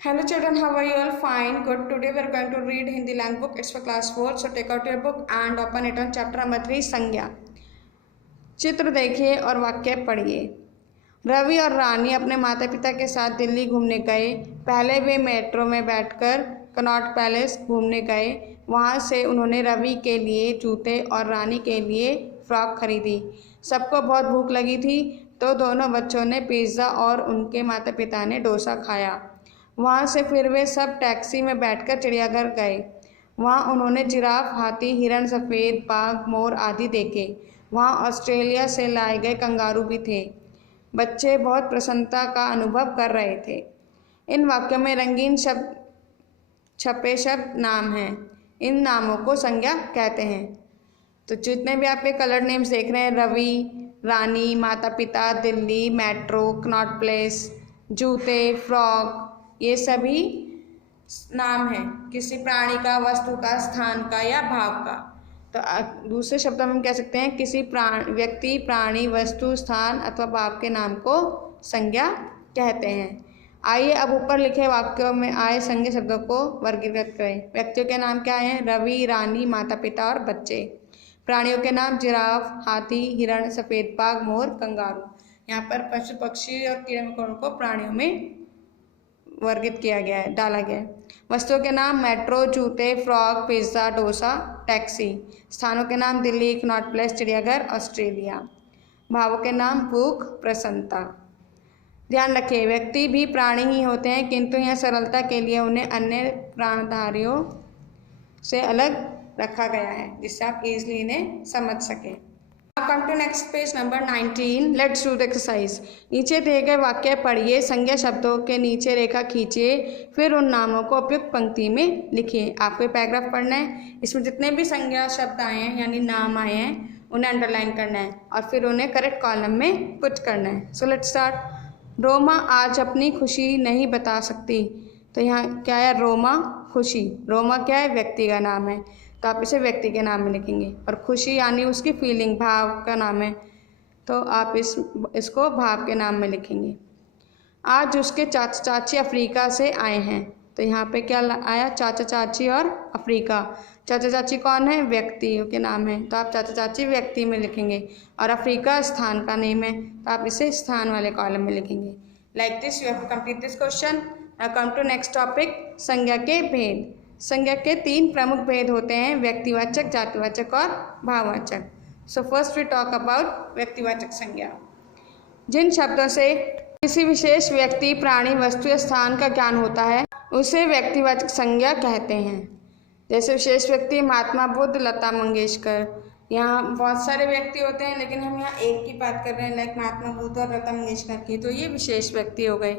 Hello children, how are you all? Fine, good. Today we are going to read Hindi language book. It's for class 4. So take out your book and open it on chapter number 3, संज्ञा। चित्र देखिए और वाक्य पढ़िए। रवि और रानी अपने माता पिता के साथ दिल्ली घूमने गए। पहले वे मेट्रो में बैठकर कनॉट पैलेस घूमने गए। वहाँ से उन्होंने रवि के लिए जूते और रानी के लिए फ्रॉक खरीदी। सबको बहुत भूख लगी थी तो दोनों बच्चों ने पिज़्ज़ा और उनके माता पिता ने डोसा खाया। वहाँ से फिर वे सब टैक्सी में बैठकर चिड़ियाघर गए। वहाँ उन्होंने जिराफ, हाथी, हिरण, सफ़ेद बाघ, मोर आदि देखे। वहाँ ऑस्ट्रेलिया से लाए गए कंगारू भी थे। बच्चे बहुत प्रसन्नता का अनुभव कर रहे थे। इन वाक्यों में रंगीन शब्द छपे शब्द नाम हैं। इन नामों को संज्ञा कहते हैं। तो जितने भी आप ये कलर नेम्स देख रहे हैं, रवि, रानी, माता पिता, दिल्ली, मेट्रो, कनॉट प्लेस, जूते, फ्रॉक, ये सभी नाम हैं किसी प्राणी का, वस्तु का, स्थान का या भाव का। तो दूसरे शब्दों में हम कह सकते हैं किसी व्यक्ति, प्राणी, वस्तु, स्थान अथवा भाव के नाम को संज्ञा कहते हैं। आइए अब ऊपर लिखे वाक्यों में आए संज्ञा शब्दों को वर्गीकृत करें। व्यक्तियों के नाम क्या हैं? रवि, रानी, माता पिता और बच्चे। प्राणियों के नाम जिराफ, हाथी, हिरण, सफ़ेद बाघ, मोर, कंगारू। यहाँ पर पशु पक्षी और कीड़े मकोड़ों को प्राणियों में वर्गित किया गया है, डाला गया है। वस्तुओं के नाम मेट्रो, जूते, फ्रॉक, पिज़्ज़ा, डोसा, टैक्सी। स्थानों के नाम दिल्ली, कनॉट प्लेस, चिड़ियाघर, ऑस्ट्रेलिया। भावों के नाम भूख, प्रसन्नता। ध्यान रखिए, व्यक्ति भी प्राणी ही होते हैं किंतु यहाँ सरलता के लिए उन्हें अन्य प्राणधारियों से अलग रखा गया है जिससे आप इजीली इन्हें समझ सकें। Come to next page number 19। Let's do the exercise. नीचे दिए गए वाक्य पढ़िए, संज्ञा शब्दों के नीचे रेखा खींचिए, फिर उन नामों को उपयुक्त पंक्ति में लिखिए। आपको पैराग्राफ पढ़ना है, इसमें जितने भी संज्ञा शब्द आए हैं यानी नाम आए हैं उन्हें अंडरलाइन करना है और फिर उन्हें करेक्ट कॉलम में पुट करना है। So let's start. रोमा आज अपनी खुशी नहीं बता सकती। तो यहाँ क्या है? रोमा, खुशी। रोमा क्या है? व्यक्ति का नाम है, तो आप इसे व्यक्ति के नाम में लिखेंगे। और खुशी यानी उसकी फीलिंग, भाव का नाम है, तो आप इसको भाव के नाम में लिखेंगे। आज उसके चाचा चाची अफ्रीका से आए हैं। तो यहाँ पे क्या आया? चाचा चाची और अफ्रीका। चाचा चाची कौन है? व्यक्तियों के नाम है, तो आप चाचा चाची व्यक्ति में लिखेंगे। और अफ्रीका स्थान का नेम है, तो आप इसे स्थान वाले कॉलम में लिखेंगे। Like this you have to complete this question. Now come to next topic, संज्ञा के भेद। संज्ञा के 3 प्रमुख भेद होते हैं, व्यक्तिवाचक, जातिवाचक और भाववाचक। So first we talk about व्यक्तिवाचक संज्ञा। जिन शब्दों से किसी विशेष व्यक्ति, प्राणी, वस्तु या स्थान का ज्ञान होता है उसे व्यक्तिवाचक संज्ञा कहते हैं। जैसे विशेष व्यक्ति महात्मा बुद्ध, लता मंगेशकर। यहाँ बहुत सारे व्यक्ति होते हैं लेकिन हम यहाँ एक की बात कर रहे हैं, लाइक महात्मा बुद्ध और लता मंगेशकर की, तो ये विशेष व्यक्ति हो गए।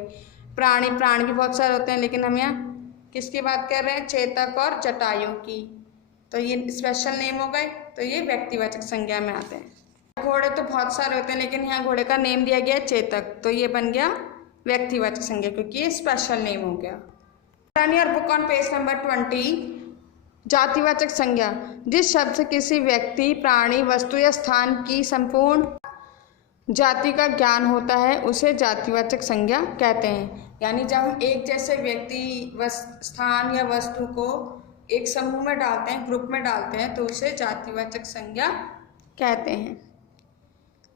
प्राणी भी बहुत सारे होते हैं लेकिन हम यहाँ किसकी बात कर रहे हैं? चेतक और जटायु की, तो ये स्पेशल नेम हो गए, तो ये व्यक्तिवाचक संज्ञा में आते हैं। घोड़े तो बहुत सारे होते हैं लेकिन यहाँ घोड़े का नेम दिया गया चेतक, तो ये बन गया व्यक्तिवाचक संज्ञा क्योंकि ये स्पेशल नेम हो गया। रानी और बुक ऑन पेज नंबर 20। जातिवाचक संज्ञा। जिस शब्द से किसी व्यक्ति, प्राणी, वस्तु या स्थान की संपूर्ण जाति का ज्ञान होता है उसे जातिवाचक संज्ञा कहते हैं। यानी जब हम एक जैसे व्यक्ति, स्थान या वस्तु को एक समूह में डालते हैं, ग्रुप में डालते हैं, तो उसे जातिवाचक संज्ञा कहते हैं।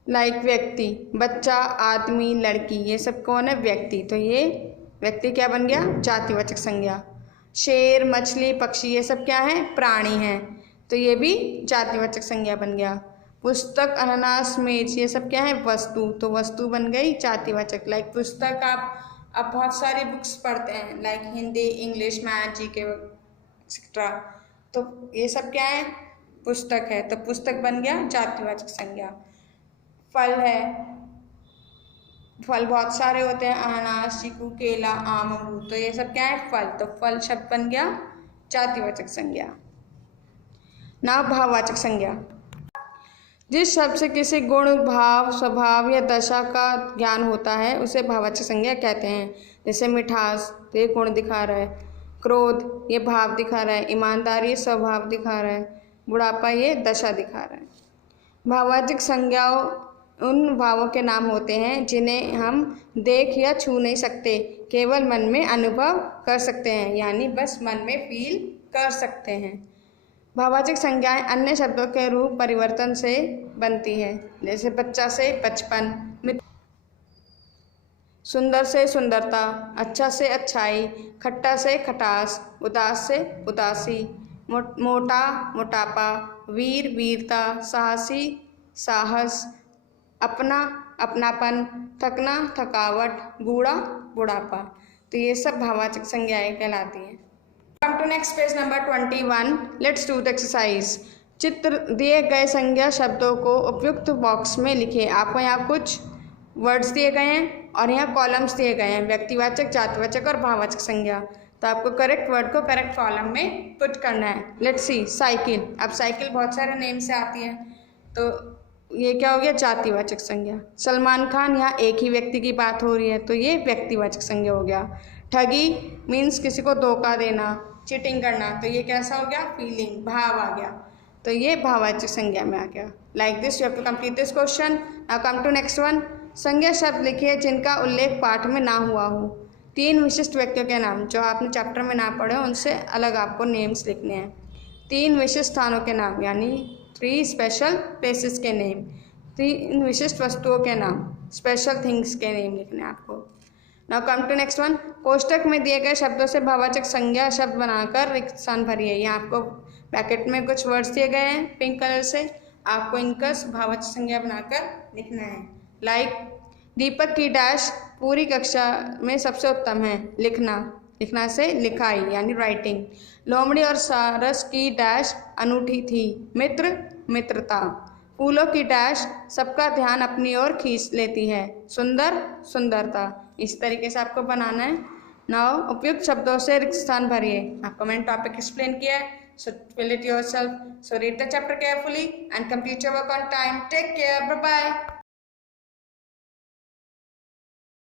लाइक व्यक्ति, बच्चा, आदमी, लड़की, ये सब कौन है? व्यक्ति, तो ये व्यक्ति क्या बन गया? जातिवाचक संज्ञा। शेर, मछली, पक्षी, ये सब क्या है? प्राणी हैं, तो ये भी जातिवाचक संज्ञा बन गया। पुस्तक, अनानास, मेज, ये सब क्या है? वस्तु, तो वस्तु बन गई जातिवाचक। लाइक पुस्तक, आप बहुत सारी बुक्स पढ़ते हैं, like Hindi, English, math, GK etcetera, तो ये सब क्या है? पुस्तक है, तो पुस्तक बन गया जातिवाचक संज्ञा। फल है, फल बहुत सारे होते हैं, अनानास, चीकू, केला, आम, अमरूद, तो ये सब क्या है? फल, तो फल शब्द बन गया जातिवाचक संज्ञा। ना भाववाचक संज्ञा। जिस शब्द से किसी गुण, भाव, स्वभाव या दशा का ज्ञान होता है उसे भाववाचक संज्ञा कहते हैं। जैसे मिठास, तो ये गुण दिखा रहा है। क्रोध, ये भाव दिखा रहा है। ईमानदारी, ये स्वभाव दिखा रहा है। बुढ़ापा, ये दशा दिखा रहा है। भाववाचक संज्ञाओं उन भावों के नाम होते हैं जिन्हें हम देख या छू नहीं सकते, केवल मन में अनुभव कर सकते हैं, यानी बस मन में फील कर सकते हैं। भाववाचक संज्ञाएं अन्य शब्दों के रूप परिवर्तन से बनती है, जैसे बच्चा से बचपन, सुंदर से सुंदरता, अच्छा से अच्छाई, खट्टा से खटास, उदास से उदासी, मोटा मोटापा, वीर वीरता, साहसी साहस, अपना अपनापन, थकना थकावट, बूढ़ा बुढ़ापा। तो ये सब भाववाचक संज्ञाएं कहलाती हैं। Come to next page number 21। Let's do the exercise. चित्र दिए गए संज्ञा शब्दों को उपयुक्त बॉक्स में लिखें। आपको यहाँ कुछ वर्ड्स दिए गए हैं और यहाँ कॉलम्स दिए गए हैं, व्यक्तिवाचक, जातिवाचक और भाववाचक संज्ञा। तो आपको करेक्ट वर्ड को करेक्ट कॉलम में पुट करना है। Let's see, cycle. अब साइकिल बहुत सारे नेम से आती है, तो ये क्या हो गया, जातिवाचक संज्ञा। सलमान खान, यहाँ एक ही व्यक्ति की बात हो रही है, तो ये व्यक्तिवाचक संज्ञा हो गया। ठगी मीन्स किसी को धोखा देना, चीटिंग करना, तो ये कैसा हो गया, फीलिंग, भाव आ गया, तो ये भाववाचक संज्ञा में आ गया। Like this you have to complete this question. Now come to next one. संज्ञा शब्द लिखिए जिनका उल्लेख पाठ में ना हुआ हो। 3 विशिष्ट व्यक्तियों के नाम जो आपने चैप्टर में ना पढ़े उनसे अलग आपको नेम्स लिखने हैं। 3 विशिष्ट स्थानों के नाम, यानी 3 स्पेशल प्लेसेस के नेम। 3 विशिष्ट वस्तुओं के नाम, स्पेशल थिंग्स के नेम लिखने हैं आपको। Now come to next one. कोष्टक में दिए गए शब्दों से भाववाचक संज्ञा शब्द बनाकर रिक्त स्थान भरिए। यहाँ आपको पैकेट में कुछ वर्ड्स दिए गए हैं पिंक कलर से, आपको इनका भाववाचक संज्ञा बनाकर लिखना है। लाइक दीपक की डैश पूरी कक्षा में सबसे उत्तम है, लिखना, लिखना से लिखाई यानी राइटिंग। लोमड़ी और सारस की डैश अनूठी थी, मित्र मित्रता। फूलों की डैश सबका ध्यान अपनी ओर खींच लेती है, सुंदर सुंदरता। इस तरीके से आपको बनाना है। नाउ उपयुक्त शब्दों से रिक्त स्थान भरिए। आपको मैंने टॉपिक एक्सप्लेन किया है, so fill it yourself. So read the chapter carefully and complete your work on time. Take care. Bye bye.